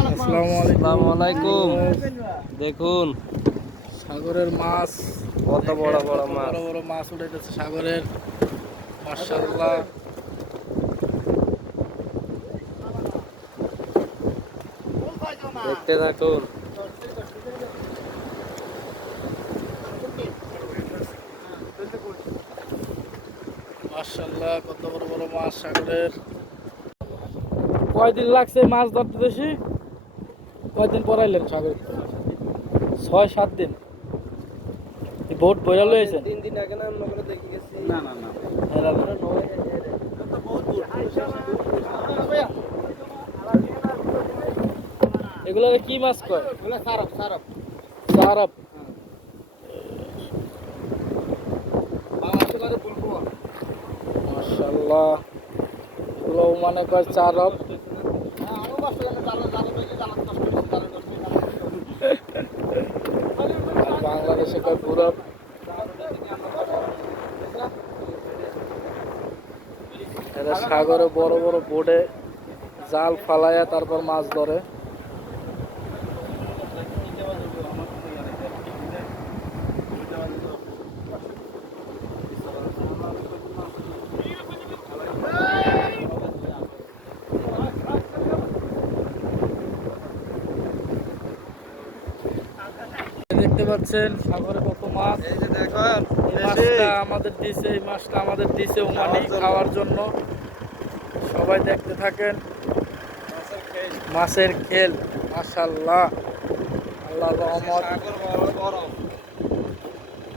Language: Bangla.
আসসালামু আলাইকুম। দেখুন সাগরের মাছ, কত বড় বড় বড় মাছ। বড় মাছ উঠে যাচ্ছে সাগরের। মাশাআল্লাহ, দেখতে থাকুন। মাশাআল্লাহ, কত বড় বড় মাছ সাগরের। কয়দিন লাগছে মাছ ধরতে বেশি? কয়দিন পরাইলেন সাগরে? 6-7 দিন। এই বোট বইরা লইছেন? 3 দিন আগে না আমরা করে দেখে গেছি। না না না, এরা এগুলো কি মাছ কয়? সারপ সারপ সারপ। মাশাআল্লাহ, এগুলো মানে কয় চারপ। আর বাংলাদেশে কয় পুরব। এরা সাগরে বড় বড় বোটে জাল ফালাইয়া তারপর মাছ ধরে। দেখতে পাচ্ছেন সাগরে কত মাছ। এই যে দেখুন, এই মাছটা আমাদের দিছে, এই মাছটা আমাদের দিছে ওমানি খাওয়ার জন্য। সবাই দেখতে থাকেন। মাছের খেল, মাশাআল্লাহ, আল্লাহর রহমত। সাগর বড় বড়।